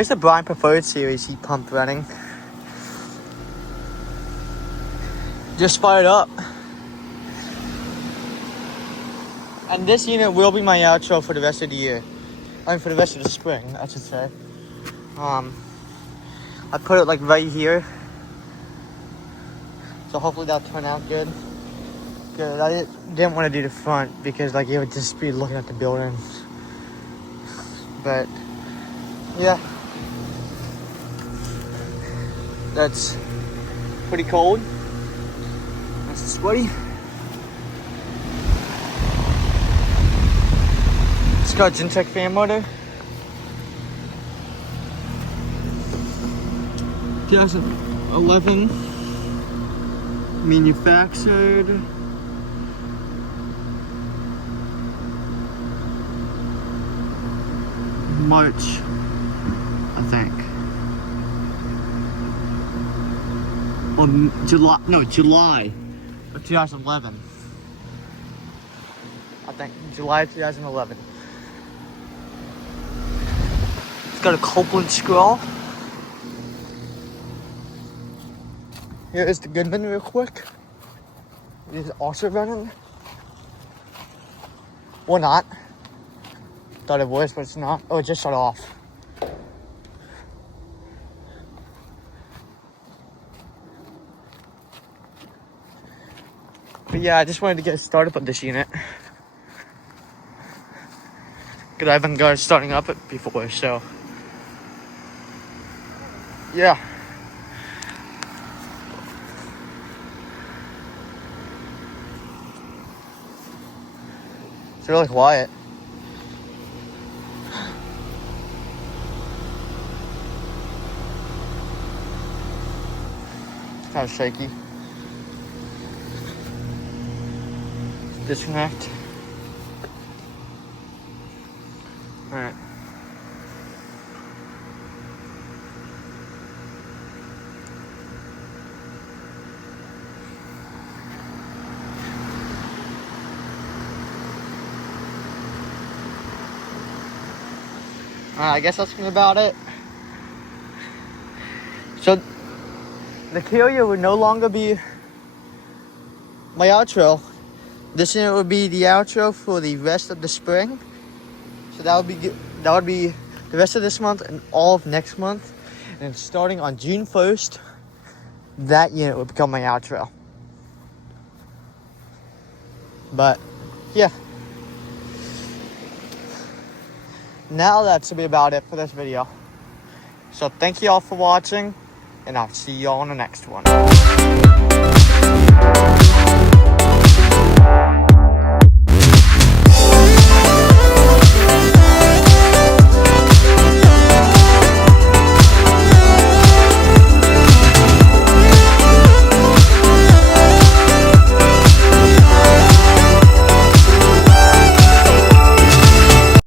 Here's the Bryant Preferred Series heat pump running. Just fired up. And this unit will be my outro for the rest of the year. I mean, for the rest of the spring, I should say. I put it like right here. So hopefully that'll turn out good. Good. I didn't want to do the front because like it would just be looking at the building. But yeah, that's pretty cold. That's sweaty. It's got a Gentech fan motor. 2011 manufactured. March, I think. Or July of 2011. I think July of 2011. It's got a Copeland scroll. Here is the Goodman real quick. It is also running. Or not. Thought it was, but it's not. Oh, it just shut off. But yeah, I just wanted to get started with this unit. Because I haven't got it starting up it before, so. Yeah. It's really quiet. It's kind of shaky. Disconnect. Alright. I guess that's about it. So, the carrier would no longer be my outro. This unit would be the outro for the rest of the spring. So that would be the rest of this month and all of next month. And starting on June 1st, that unit would become my outro. But yeah. Now that's to be about it for this video. So thank you all for watching, and I'll see you all on the next one.